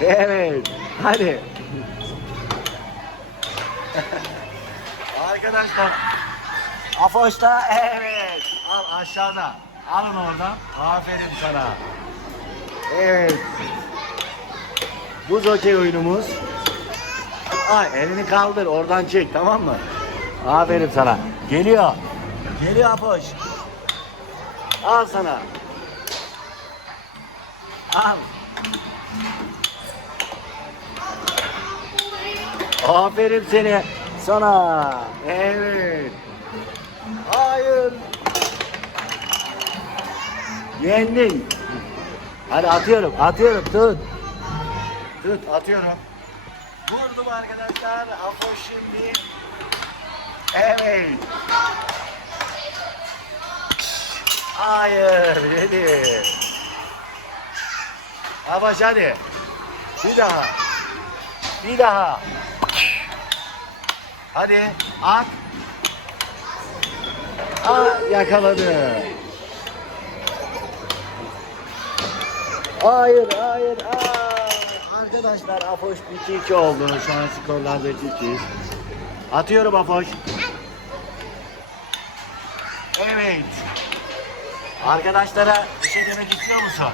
Evet. Hadi. Arkadaşlar. Afoş'ta evet. Al aşağıda. Alın oradan. Aferin sana. Evet. Buz okey oyunumuz. Ay elini kaldır oradan çek tamam mı? Aferin sana. Geliyor. Geliyor Afoş. Al sana. Al. Aferin seni sana. Evet. Hayır. Yendin. Hadi atıyorum, atıyorum. Tut. Tut, atıyorum. Vurdum arkadaşlar. Afoş şimdi. Evet. Hayır, yedi. Afoş hadi. Bir daha. Bir daha. Hadi at. Aa, yakaladı. Hayır, hayır. Aa, arkadaşlar Afoş 2-2 oldu. Şu an skorlarda 2-2. Atıyorum Afoş. Evet. Arkadaşlara bir şey demek istiyor musun?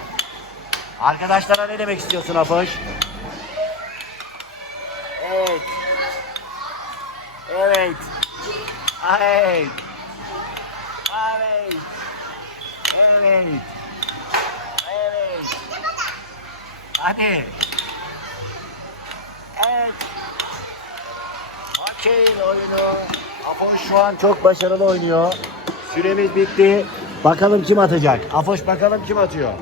Arkadaşlara ne demek istiyorsun Afoş? Evet. Evet. Evet. Evet. Evet. Evet. Hadi. Evet. Bakayım oyunu. Afoş şu an çok başarılı oynuyor. Süremiz bitti. Bakalım kim atacak? Afoş bakalım kim atıyor?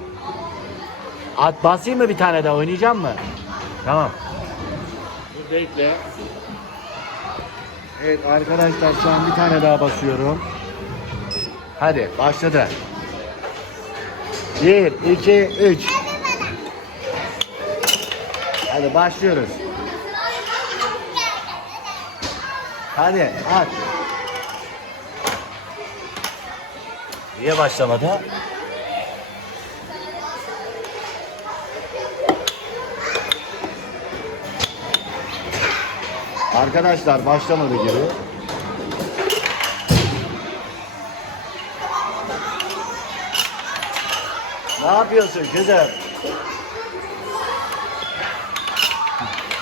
At basayım mı bir tane daha oynayacağım mı? Tamam. Dur bekle. Evet arkadaşlar şu an bir tane daha basıyorum. Hadi başladı. 1, 2, 3. Hadi başlıyoruz. Hadi at. Niye başlamadı? Arkadaşlar başlamadı gibi. Ne yapıyorsun kızım?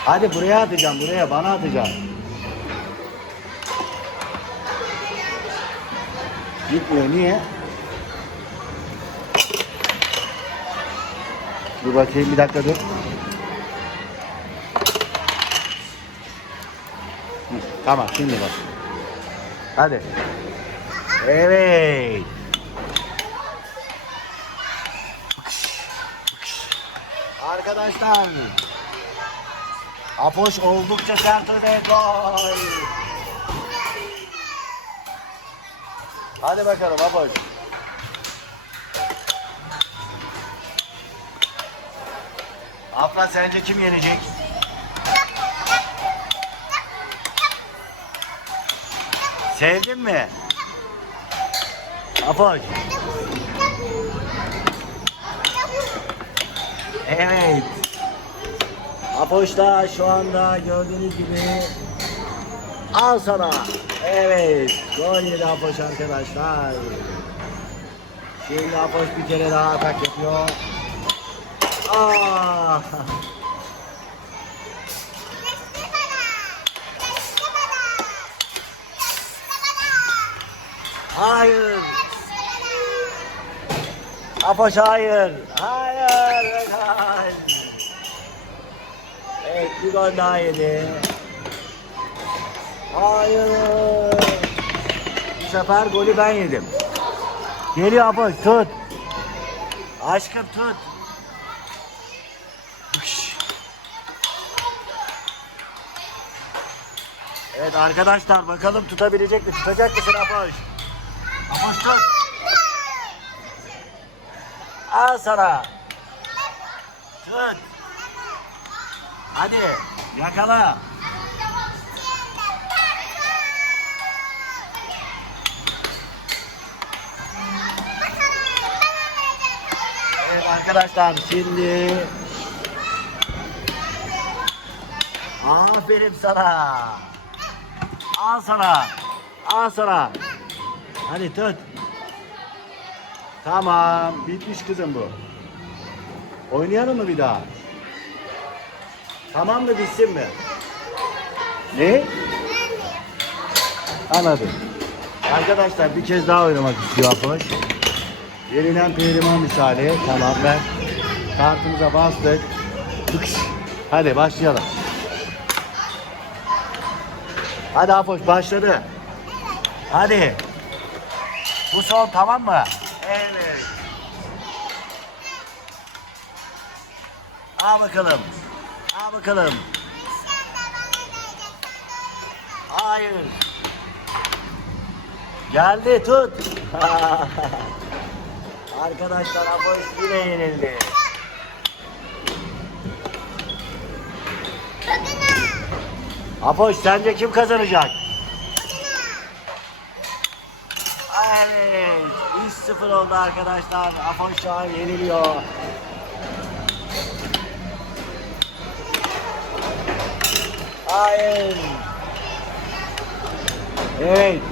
Hadi buraya atacağım, buraya bana atacağım. Gitmiyor, niye? Dur bakayım bir dakika dur. Tamam şimdi bak. Hadi. Evet. Arkadaşlar. Apoş oldukça sert ve gol. Hadi bakalım Apoş. Afra sence kim yenecek? Sevdin mi? Apoş. Evet. Apoş da şu anda gördüğünüz gibi al sana. Evet. Gol yedi Apoş arkadaşlar. Şimdi Apoş bir kere daha atak yapıyor. Aa! Hayır. Apoş hayır. Hayır. Hayır. Evet bir gol daha yedi. Hayır. Bu sefer golü ben yedim. Geliyor Apoş tut. Aşkım tut. Evet arkadaşlar bakalım tutabilecek mi? Tutacak mısın Apoş? Apoş tut. Al sana. Tut. Hadi yakala. Evet arkadaşlar şimdi Aferin sana. Al sana. Al sana. Hadi tut. Tamam. Bitmiş kızım bu. Oynayalım mı bir daha? Tamam mı bitsin mi? Ne? Anladım. Arkadaşlar bir kez daha oynamak istiyor Apoş. Yenilen pehlivan misali. Tamam ben kartımıza bastık. Tıkış. Hadi başlayalım. Hadi Apoş başladı. Hadi. Bu son tamam mı? Evet. Al bakalım. Al bakalım. Hayır. Geldi tut. Arkadaşlar Apoş yine yenildi. Apoş sence kim kazanacak? Evet. 3-0 oldu arkadaşlar. Apoş şu an yeniliyor. Hayır. Evet.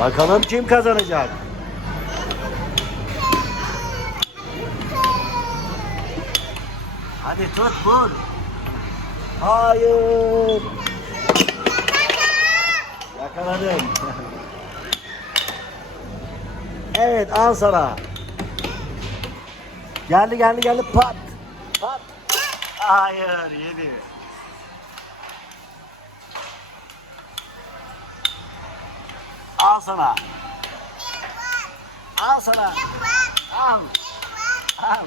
Bakalım kim kazanacak? Hadi tut vur. Hayır. Yakaladım. evet al sana. Geldi geldi geldi pat. Pat. Hayır yedi. Al sana. Al sana. Al. Al.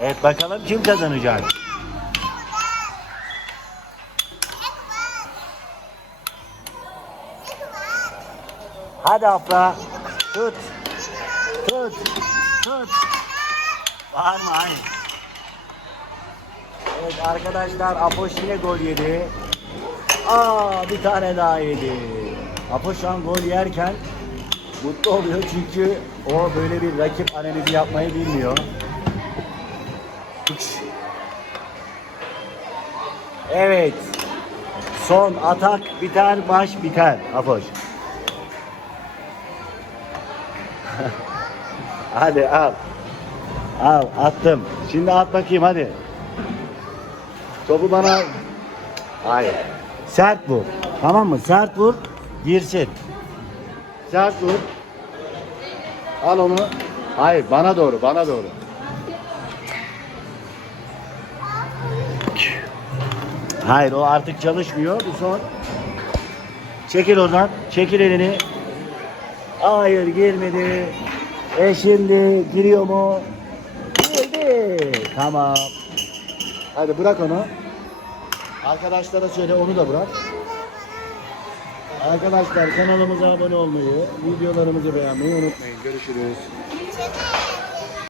Evet bakalım kim kazanacak? Hadi Afra. Tut. Tut. Tut. Bağırma hayır. Evet arkadaşlar Apoş yine gol yedi. Aa bir tane daha yedi. Apoş şu an gol yerken mutlu oluyor çünkü o böyle bir rakip analizi yapmayı bilmiyor. Evet. Son atak biter, baş biter. Apoş. hadi al. Al attım. Şimdi at bakayım hadi. Topu bana Hayır. Sert vur. Tamam mı? Sert vur. Girsin. Sert vur. Al onu. Hayır bana doğru bana doğru. Hayır o artık çalışmıyor. Bu son. Çekil oradan. Çekil elini. Hayır girmedi. E şimdi giriyor mu? Girdi. Tamam. Hadi bırak onu. Arkadaşlara söyle onu da bırak. Arkadaşlar kanalımıza abone olmayı, videolarımızı beğenmeyi unutmayın. Görüşürüz.